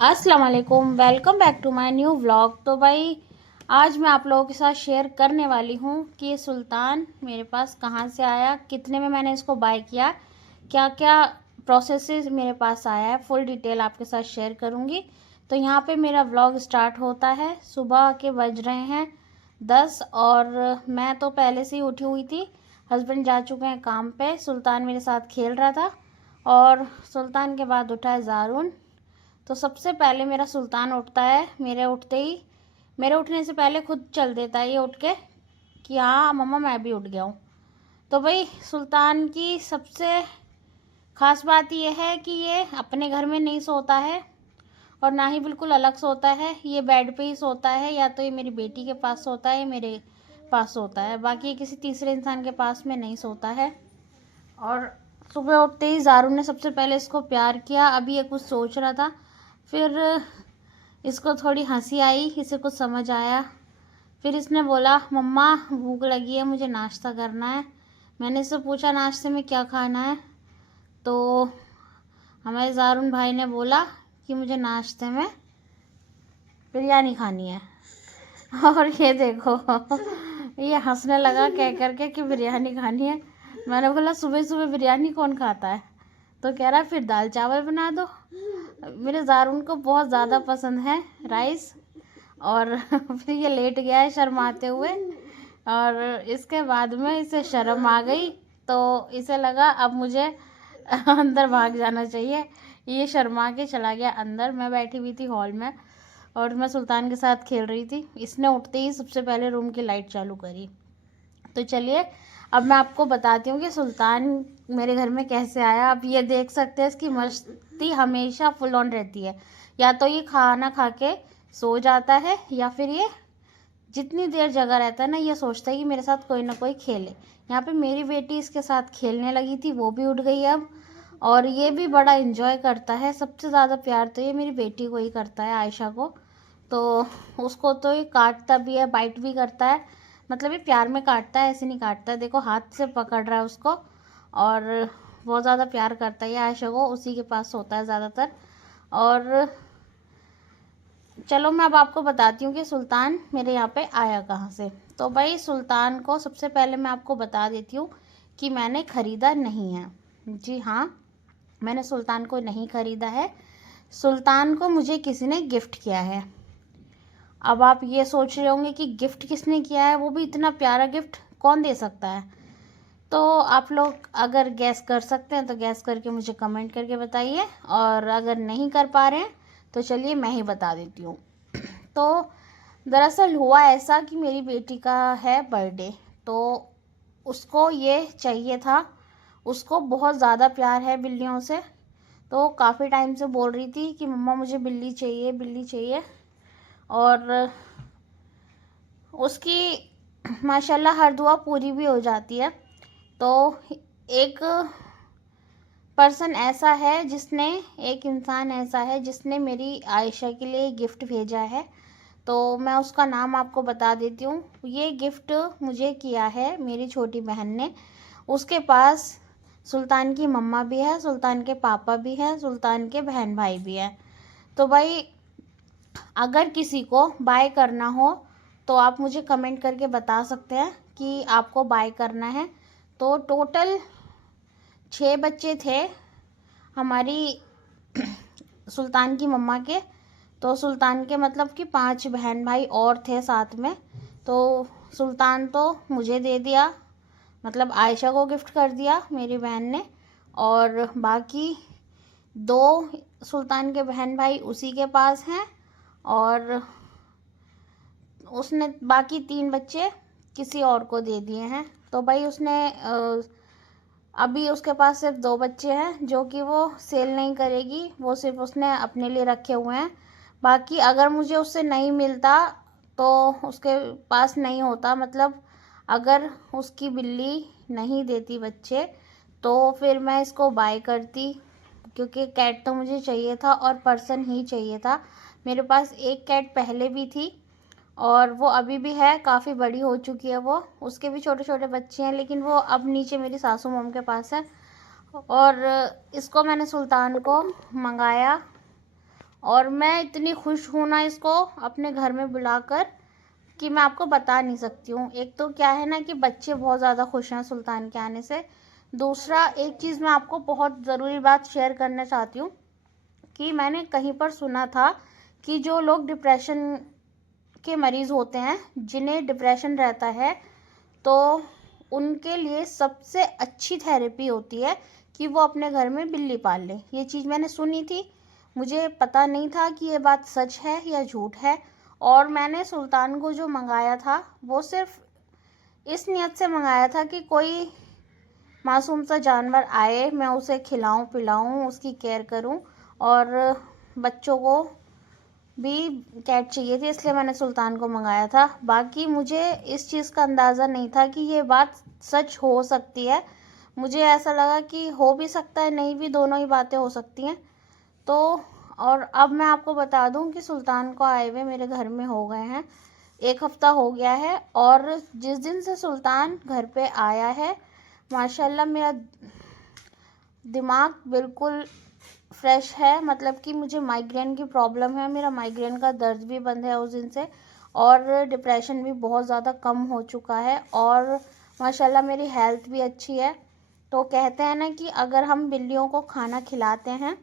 अस्सलाम वालेकुम, welcome back to my new vlog. तो भाई आज मैं आप लोगों के साथ शेयर करने वाली हूँ कि ये सुल्तान मेरे पास कहाँ से आया, कितने में मैंने इसको बाय किया, क्या क्या प्रोसेसेस मेरे पास आया है, फुल डिटेल आपके साथ शेयर करूँगी। तो यहाँ पे मेरा व्लॉग स्टार्ट होता है, सुबह के बज रहे हैं 10 और मैं तो पहले से ही उठी हुई थी। हस्बैंड जा चुके हैं काम पे, सुल्तान मेरे साथ खेल रहा था और सुल्तान के बाद उठा है ज़ारून। तो सबसे पहले मेरा सुल्तान उठता है, मेरे उठने से पहले खुद चल देता है ये उठ के कि हाँ मम्मा मैं भी उठ गया हूँ। तो भाई सुल्तान की सबसे ख़ास बात यह है कि ये अपने घर में नहीं सोता है और ना ही बिल्कुल अलग सोता है। ये बेड पे ही सोता है, या तो ये मेरी बेटी के पास सोता है, मेरे पास सोता है, बाकी ये किसी तीसरे इंसान के पास में नहीं सोता है। और सुबह उठते ही ज़ारू ने सबसे पहले इसको प्यार किया। अभी ये कुछ सोच रहा था, फिर इसको थोड़ी हंसी आई, इसे कुछ समझ आया। फिर इसने बोला मम्मा भूख लगी है, मुझे नाश्ता करना है। मैंने इससे पूछा नाश्ते में क्या खाना है, तो हमारे ज़ारून भाई ने बोला कि मुझे नाश्ते में बिरयानी खानी है। और ये देखो ये हंसने लगा कह करके कि बिरयानी खानी है। मैंने बोला सुबह सुबह बिरयानी कौन खाता है, तो कह रहा है फिर दाल चावल बना दो। मेरे ज़ारून को बहुत ज़्यादा पसंद है राइस। और फिर ये लेट गया है शर्माते हुए, और इसके बाद में इसे शर्म आ गई तो इसे लगा अब मुझे अंदर भाग जाना चाहिए। ये शर्मा के चला गया अंदर। मैं बैठी हुई थी हॉल में और मैं सुल्तान के साथ खेल रही थी। इसने उठते ही सबसे पहले रूम की लाइट चालू करी। तो चलिए अब मैं आपको बताती हूँ कि सुल्तान मेरे घर में कैसे आया। अब ये देख सकते हैं इसकी मस्ती हमेशा फुल ऑन रहती है। या तो ये खाना खा के सो जाता है, या फिर ये जितनी देर जगा रहता है ना, ये सोचता है कि मेरे साथ कोई ना कोई खेले। यहाँ पे मेरी बेटी इसके साथ खेलने लगी थी, वो भी उठ गई अब, और ये भी बड़ा इन्जॉय करता है। सबसे ज़्यादा प्यार तो ये मेरी बेटी को ही करता है, आयशा को। तो उसको तो ये काटता भी है, बाइट भी करता है। मतलब ये प्यार में काटता है, ऐसे नहीं काटता है। देखो हाथ से पकड़ रहा है उसको, और बहुत ज़्यादा प्यार करता है ये आयशा को, उसी के पास होता है ज़्यादातर। और चलो मैं अब आपको बताती हूँ कि सुल्तान मेरे यहाँ पे आया कहाँ से। तो भाई सुल्तान को सबसे पहले मैं आपको बता देती हूँ कि मैंने ख़रीदा नहीं है। जी हाँ, मैंने सुल्तान को नहीं ख़रीदा है, सुल्तान को मुझे किसी ने गिफ्ट किया है। अब आप ये सोच रहे होंगे कि गिफ्ट किसने किया है, वो भी इतना प्यारा गिफ्ट कौन दे सकता है। तो आप लोग अगर गैस कर सकते हैं तो गैस करके मुझे कमेंट करके बताइए, और अगर नहीं कर पा रहे हैं तो चलिए मैं ही बता देती हूँ। तो दरअसल हुआ ऐसा कि मेरी बेटी का है बर्थडे, तो उसको ये चाहिए था। उसको बहुत ज़्यादा प्यार है बिल्लियों से, तो काफ़ी टाइम से बोल रही थी कि मम्मा मुझे बिल्ली चाहिए, बिल्ली चाहिए। और उसकी माशाल्लाह हर दुआ पूरी भी हो जाती है। तो एक पर्सन ऐसा है जिसने एक इंसान ऐसा है जिसने मेरी आयशा के लिए गिफ्ट भेजा है। तो मैं उसका नाम आपको बता देती हूँ। ये गिफ्ट मुझे किया है मेरी छोटी बहन ने। उसके पास सुल्तान की मम्मा भी है, सुल्तान के पापा भी हैं, सुल्तान के बहन भाई भी हैं। तो भाई अगर किसी को बाय करना हो तो आप मुझे कमेंट करके बता सकते हैं कि आपको बाय करना है। तो टोटल 6 बच्चे थे हमारी सुल्तान की मम्मा के। तो सुल्तान के मतलब कि 5 बहन भाई और थे साथ में। तो सुल्तान तो मुझे दे दिया, मतलब आयशा को गिफ्ट कर दिया मेरी बहन ने, और बाकी 2 सुल्तान के बहन भाई उसी के पास हैं, और उसने बाकी 3 बच्चे किसी और को दे दिए हैं। तो भाई उसने अभी उसके पास सिर्फ 2 बच्चे हैं जो कि वो सेल नहीं करेगी, वो सिर्फ उसने अपने लिए रखे हुए हैं। बाकी अगर मुझे उससे नहीं मिलता तो उसके पास नहीं होता, मतलब अगर उसकी बिल्ली नहीं देती बच्चे तो फिर मैं इसको बाय करती, क्योंकि कैट तो मुझे चाहिए था और पर्सन ही चाहिए था। मेरे पास एक कैट पहले भी थी और वो अभी भी है, काफ़ी बड़ी हो चुकी है वो, उसके भी छोटे छोटे बच्चे हैं, लेकिन वो अब नीचे मेरी सासू मॉम के पास है। और इसको मैंने सुल्तान को मंगाया और मैं इतनी खुश हूँ ना इसको अपने घर में बुलाकर कि मैं आपको बता नहीं सकती हूँ। एक तो क्या है ना कि बच्चे बहुत ज़्यादा खुश हैं सुल्तान के आने से। दूसरा, एक चीज़ मैं आपको बहुत ज़रूरी बात शेयर करना चाहती हूँ कि मैंने कहीं पर सुना था कि जो लोग डिप्रेशन के मरीज़ होते हैं, जिन्हें डिप्रेशन रहता है, तो उनके लिए सबसे अच्छी थेरेपी होती है कि वो अपने घर में बिल्ली पाल लें। ये चीज़ मैंने सुनी थी, मुझे पता नहीं था कि ये बात सच है या झूठ है। और मैंने सुल्तान को जो मंगाया था वो सिर्फ इस नियत से मंगाया था कि कोई मासूम सा जानवर आए, मैं उसे खिलाऊं पिलाऊं, उसकी केयर करूं। और बच्चों को भी कैट चाहिए थी, इसलिए मैंने सुल्तान को मंगाया था। बाकी मुझे इस चीज़ का अंदाज़ा नहीं था कि ये बात सच हो सकती है। मुझे ऐसा लगा कि हो भी सकता है, नहीं भी, दोनों ही बातें हो सकती हैं। तो और अब मैं आपको बता दूं कि सुल्तान को आए हुए मेरे घर में हो गए हैं 1 हफ्ता हो गया है। और जिस दिन से सुल्तान घर पे आया है, माशाल्लाह मेरा दिमाग बिल्कुल फ्रेश है। मतलब कि मुझे माइग्रेन की प्रॉब्लम है, मेरा माइग्रेन का दर्द भी बंद है उस दिन से, और डिप्रेशन भी बहुत ज़्यादा कम हो चुका है, और माशाल्लाह मेरी हेल्थ भी अच्छी है। तो कहते हैं ना कि अगर हम बिल्लियों को खाना खिलाते हैं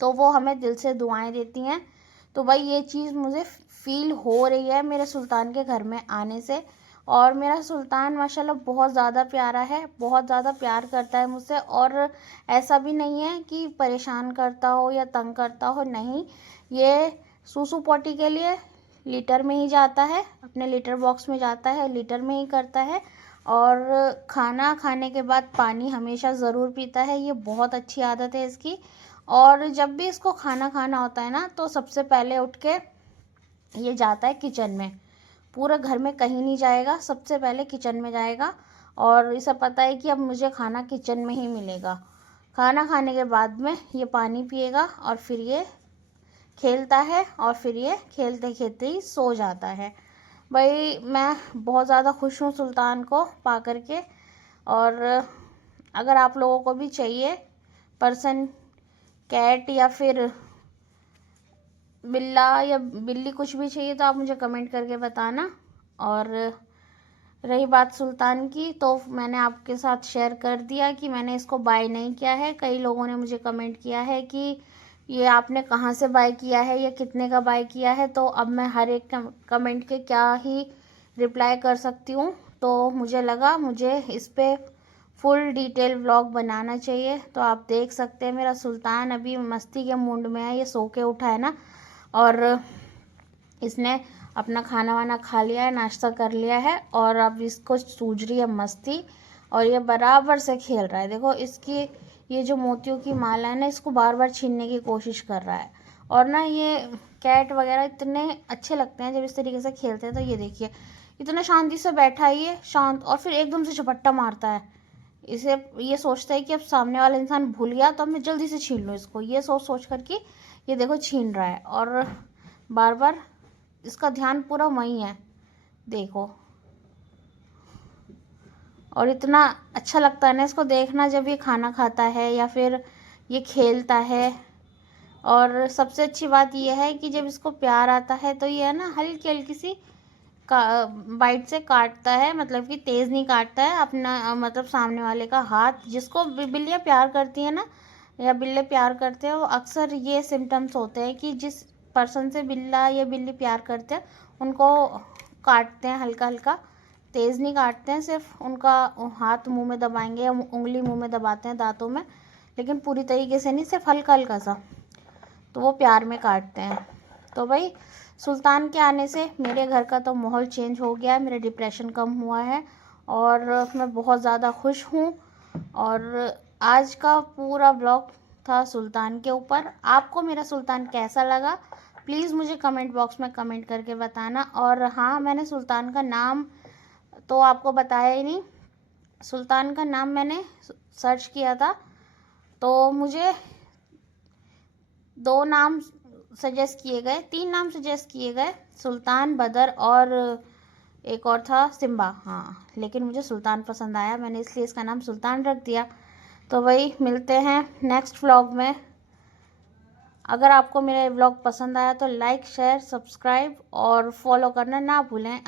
तो वो हमें दिल से दुआएं देती हैं। तो भाई ये चीज़ मुझे फील हो रही है मेरे सुल्तान के घर में आने से। और मेरा सुल्तान माशाल्लाह बहुत ज़्यादा प्यारा है, बहुत ज़्यादा प्यार करता है मुझसे। और ऐसा भी नहीं है कि परेशान करता हो या तंग करता हो, नहीं। ये सूसू पोटी के लिए लीटर में ही जाता है, अपने लीटर बॉक्स में जाता है, लीटर में ही करता है। और खाना खाने के बाद पानी हमेशा ज़रूर पीता है, ये बहुत अच्छी आदत है इसकी। और जब भी इसको खाना खाना होता है ना, तो सबसे पहले उठ के ये जाता है किचन में। पूरा घर में कहीं नहीं जाएगा, सबसे पहले किचन में जाएगा। और इसे पता है कि अब मुझे खाना किचन में ही मिलेगा। खाना खाने के बाद में ये पानी पिएगा और फिर ये खेलता है, और फिर ये खेलते खेलते ही सो जाता है। भाई मैं बहुत ज़्यादा खुश हूँ सुल्तान को पा करके। और अगर आप लोगों को भी चाहिए पर्सन कैट या फिर बिल्ला या बिल्ली, कुछ भी चाहिए तो आप मुझे कमेंट करके बताना। और रही बात सुल्तान की, तो मैंने आपके साथ शेयर कर दिया कि मैंने इसको बाय नहीं किया है। कई लोगों ने मुझे कमेंट किया है कि ये आपने कहाँ से बाय किया है या कितने का बाय किया है। तो अब मैं हर एक कमेंट के क्या ही रिप्लाई कर सकती हूँ। तो मुझे लगा मुझे इस पर फुल डिटेल व्लॉग बनाना चाहिए। तो आप देख सकते हैं मेरा सुल्तान अभी मस्ती के मूड में है, ये सो के उठा है ना, और इसने अपना खाना वाना खा लिया है, नाश्ता कर लिया है, और अब इसको सूझ रही है मस्ती। और ये बराबर से खेल रहा है, देखो इसकी ये जो मोतियों की माला है ना, इसको बार बार छीनने की कोशिश कर रहा है। और ना ये कैट वगैरह इतने अच्छे लगते हैं जब इस तरीके से खेलते हैं। तो ये देखिए इतना शांति से बैठा है ये, शांत, और फिर एकदम से झपट्टा मारता है। इसे ये सोचता है कि अब सामने वाला इंसान भूल गया तो अब मैं जल्दी से छीन लूँ इसको, ये सोच सोच करके ये देखो छीन रहा है। और बार बार इसका ध्यान पूरा वहीं है, देखो। और इतना अच्छा लगता है ना इसको देखना जब ये खाना खाता है या फिर ये खेलता है। और सबसे अच्छी बात ये है कि जब इसको प्यार आता है तो ये है ना हल्की हल्की सी बाइट से काटता है, मतलब कि तेज़ नहीं काटता है अपना, मतलब सामने वाले का हाथ। जिसको बिल्लियाँ प्यार करती हैं ना या बिल्ले प्यार करते हैं, वो अक्सर ये सिम्टम्स होते हैं कि जिस पर्सन से बिल्ला या बिल्ली प्यार करते हैं उनको काटते हैं हल्का हल्का, तेज़ नहीं काटते हैं। सिर्फ उनका हाथ मुंह में दबाएंगे या उंगली मुंह में दबाते हैं दांतों में, लेकिन पूरी तरीके से नहीं, सिर्फ हल्का हल्का सा, तो वो प्यार में काटते हैं। तो भाई सुल्तान के आने से मेरे घर का तो माहौल चेंज हो गया है, मेरा डिप्रेशन कम हुआ है, और मैं बहुत ज़्यादा खुश हूँ। और आज का पूरा ब्लॉग था सुल्तान के ऊपर। आपको मेरा सुल्तान कैसा लगा प्लीज़ मुझे कमेंट बॉक्स में कमेंट करके बताना। और हाँ, मैंने सुल्तान का नाम तो आपको बताया ही नहीं। सुल्तान का नाम मैंने सर्च किया था तो मुझे 2 नाम सजेस्ट किए गए, 3 नाम सजेस्ट किए गए, सुल्तान, बदर और एक और था सिम्बा। हाँ, लेकिन मुझे सुल्तान पसंद आया, मैंने इसलिए इसका नाम सुल्तान रख दिया। तो वही मिलते हैं नेक्स्ट व्लॉग में। अगर आपको मेरा व्लॉग पसंद आया तो लाइक शेयर सब्सक्राइब और फॉलो करना ना भूलें।